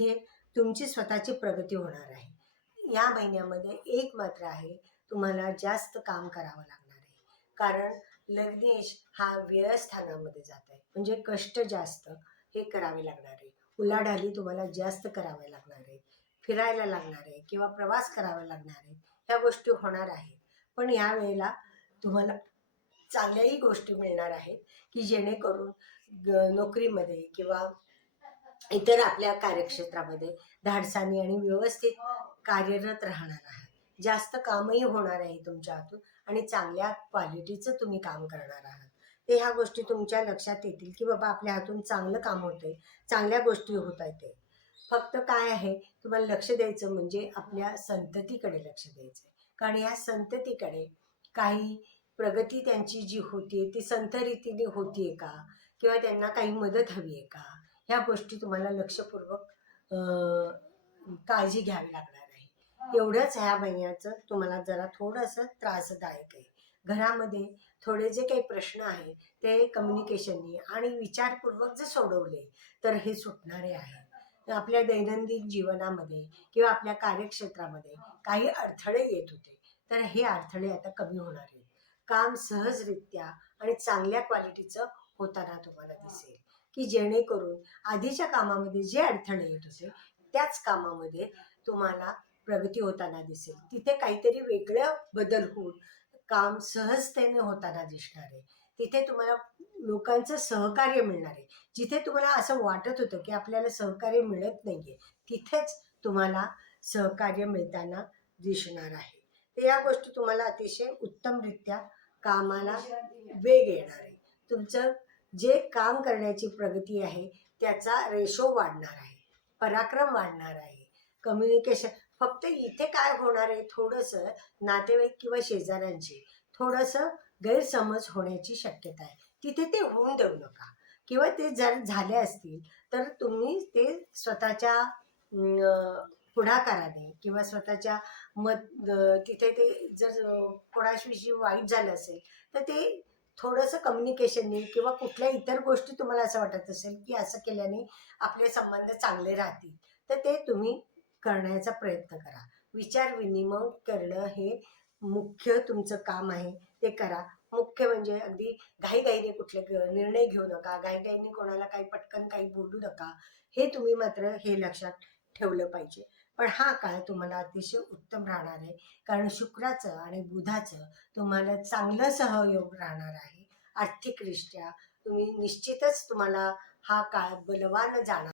तिथे तुमची स्वतःची प्रगती होणार आहे. या महिन्यामध्ये एक मात्र आहे, तुम्हाला जास्त काम करावं लागणार आहे. कारण लग्नेश हा व्ययस्थानामध्ये जात आहे, म्हणजे कष्ट जास्त हे करावे लागणार आहे. उलाढाली तुम्हाला जास्त कराव्या लागणार आहे, फिरायला लागणार आहे किंवा प्रवास करावा लागणार आहे. ह्या गोष्टी होणार आहेत. पण यावेळेला तुम्हाला चांगल्याही गोष्टी मिळणार आहेत, की जेणेकरून नोकरीमध्ये किंवा इतर आपल्या कार्यक्षेत्रामध्ये धाडसानी आणि व्यवस्थित कार्यरत राहणार आहात. जास्त कामही होणार आहे तुमच्या हातून आणि चांगल्या क्वालिटीचं तुम्ही काम करणार आहात. ते ह्या गोष्टी तुमच्या लक्षात येतील, की बाबा आपल्या हातून चांगलं काम होतंय, चांगल्या गोष्टी होत आहेत. ते फक्त काय आहे, तुम्हाला लक्ष द्यायचं म्हणजे आपल्या संततीकडे लक्ष द्यायचं आहे. कारण या संततीकडे काही प्रगती त्यांची जी होतीये ती संत रीतीने होतीये का, किंवा त्यांना काही मदत हवी आहे का, ह्या गोष्टी तुम्हाला लक्षपूर्वक काळजी घ्यावी लागणार आहे. एवढंच ह्या महिन्याचं तुम्हाला जरा थोडंसं त्रासदायक आहे. घरामध्ये थोडे जे काही प्रश्न आहेत ते कम्युनिकेशननी आणि विचारपूर्वक जर सोडवले तर हे सुटणारे आहे. आपल्या दैनंदिन जीवनामध्ये किंवा आपल्या कार्यक्षेत्रामध्ये काही अडथळे येत होते, तर हे अडथळे आता कमी होणार आहेत. काम सहजरित्या आणि चांगल्या क्वालिटीचं होताना तुम्हाला दिसेल, की जेणेकरून आधीच्या कामामध्ये जे अडथळे येत होते त्याच कामामध्ये तुम्हाला प्रगती होताना दिसेल. तिथे काहीतरी वेगळं बदल होऊन काम सहजतेने होताना दिसणार आहे. तिथे तुम्हाला लोकांचं सहकार्य मिळणार आहे. जिथे तुम्हाला असं वाटत होतं की आपल्याला सहकार्य मिळत नाहीये, तिथेच तुम्हाला सहकार्य मिळताना दिसणार आहे. तर या गोष्टी तुम्हाला अतिशय उत्तमरित्या कामाला वेग येणार आहे. तुमचं जे काम करण्याची प्रगती आहे त्याचा रेशो वाढणार आहे, पराक्रम वाढणार आहे. कम्युनिकेशन फक्त इथे काय होणार आहे, थोडंसं नातेवाईक किंवा शेजाऱ्यांची थोडंसं गैरसमज होण्याची शक्यता आहे. तिथे ते होऊन देऊ नका, किंवा ते जर झाले असतील तर तुम्ही ते स्वतःच्या पुढाकाराने किंवा स्वतःच्या तिथे ते जर कोणाविषयी वाईट झालं असेल तर ते थोडंसं कम्युनिकेशनने किंवा कुठल्या इतर गोष्टी तुम्हाला असं वाटत असेल की असं केल्याने आपले संबंध चांगले राहतील, तर ते तुम्ही करण्याचा प्रयत्न करा. विचार विनिमय करणं हे मुख्य तुमचं काम आहे, ते करा. मुख्य म्हणजे अगदी घाईघाईने कुठले निर्णय घेऊ नका, घाईघाईने कोणाला काही पटकन काही बोलू नका. हे तुम्ही मात्र हे लक्षात ठेवलं पाहिजे. पण हा काळ तुम्हाला अतिशय उत्तम राहणार आहे, कारण शुक्राचं आणि बुधाचं तुम्हाला चांगलं सहयोग राहणार आहे. आर्थिकदृष्ट्या तुम्ही निश्चितच तुम्हाला हा काळ बलवान जाणार.